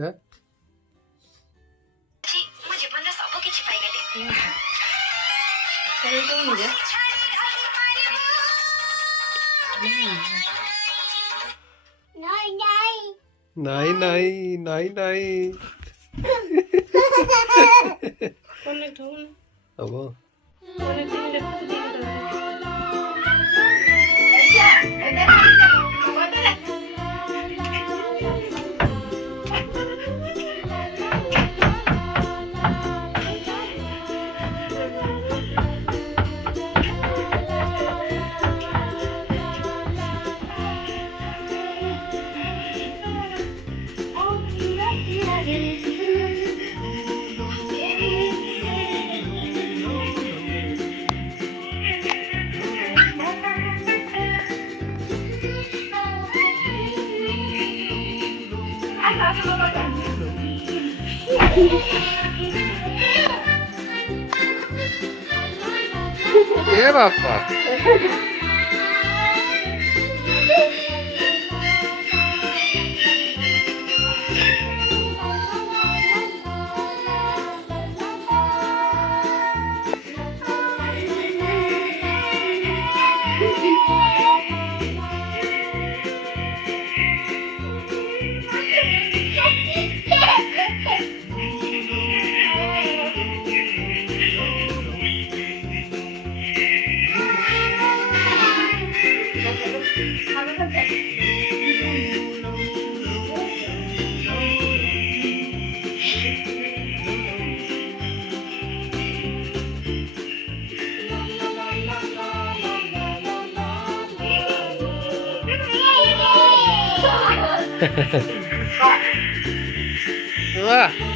अच्छा मुझे बंदा सब କିଛି ପାଇଗଲେ ନାଇଁ ନାଇଁ ନାଇଁ ନାଇଁ ହବ ଏ ବାପା वाह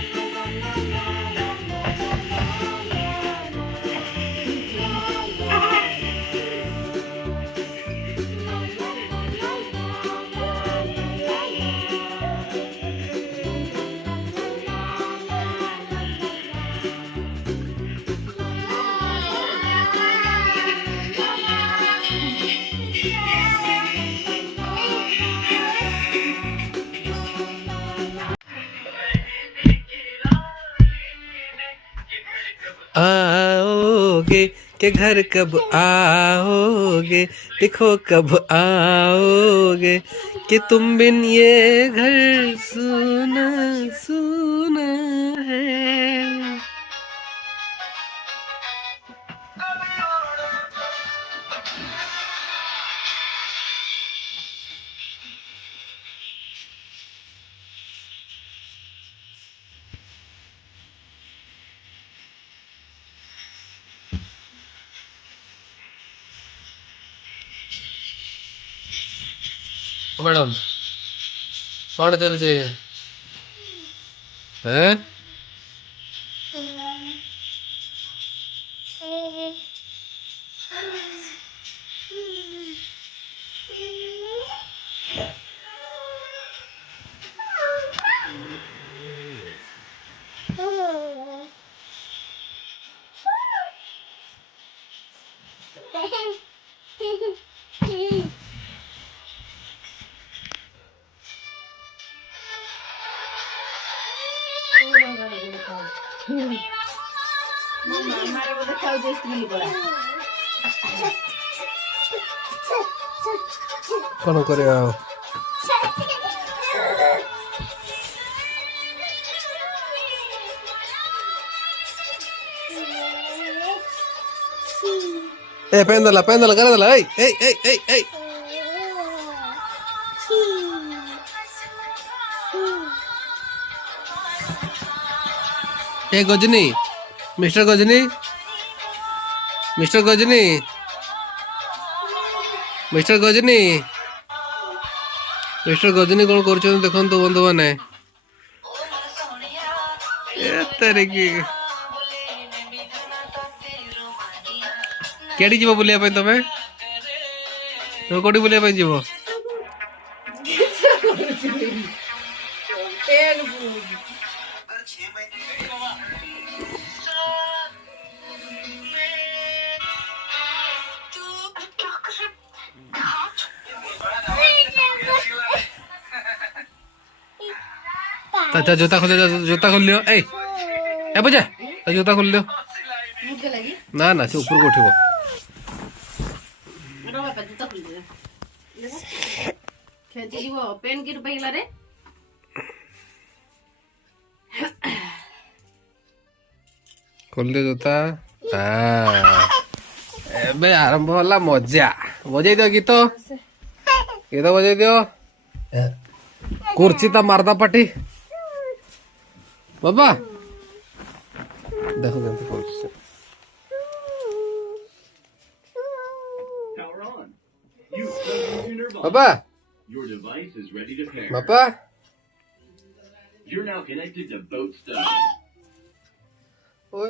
आओगे के घर कब आओगे देखो कब आओगे कि तुम बिन ये घर सुना सुना है मैडम कौन चल चाहिए हैं कौन करे आओ péndala, gánala, ey, ey, ey, ey, ey. Ghajini mister Ghajini mister Ghajini mister Ghajini mister Ghajini कौन कर देखो बंधु मैंने केड़ी जीव बुलिया तमें तुम कौटी बुलिया जीव ତା ଜୋତା ଖୋଲ ଜୋତା ଖୋଲିଦିଅ ଏ ପୂଜା ତା ଜୋତା ଖୋଲିଦିଅ ନା ନା ସେ ଉପରକୁ ଉଠିବ पेन की रुपये रे ଖୋଲିଦିଅ ଜୋତା ଏବେ ଆରମ୍ଭ ହେଲା ମଜା ବଜେଇ ଦିଅ ଗୀତ ଗୀତ ବଜେଇ ଦିଅ କୁର୍ଚି ତା ମାରଦା ପାଟି ବାବା ଦେଖ କେମିତି କରୁଛି Power on. You plugged into Nirvana. ବାବା Your device is ready to pair. ବାପା You're now connected to Boat Stuff.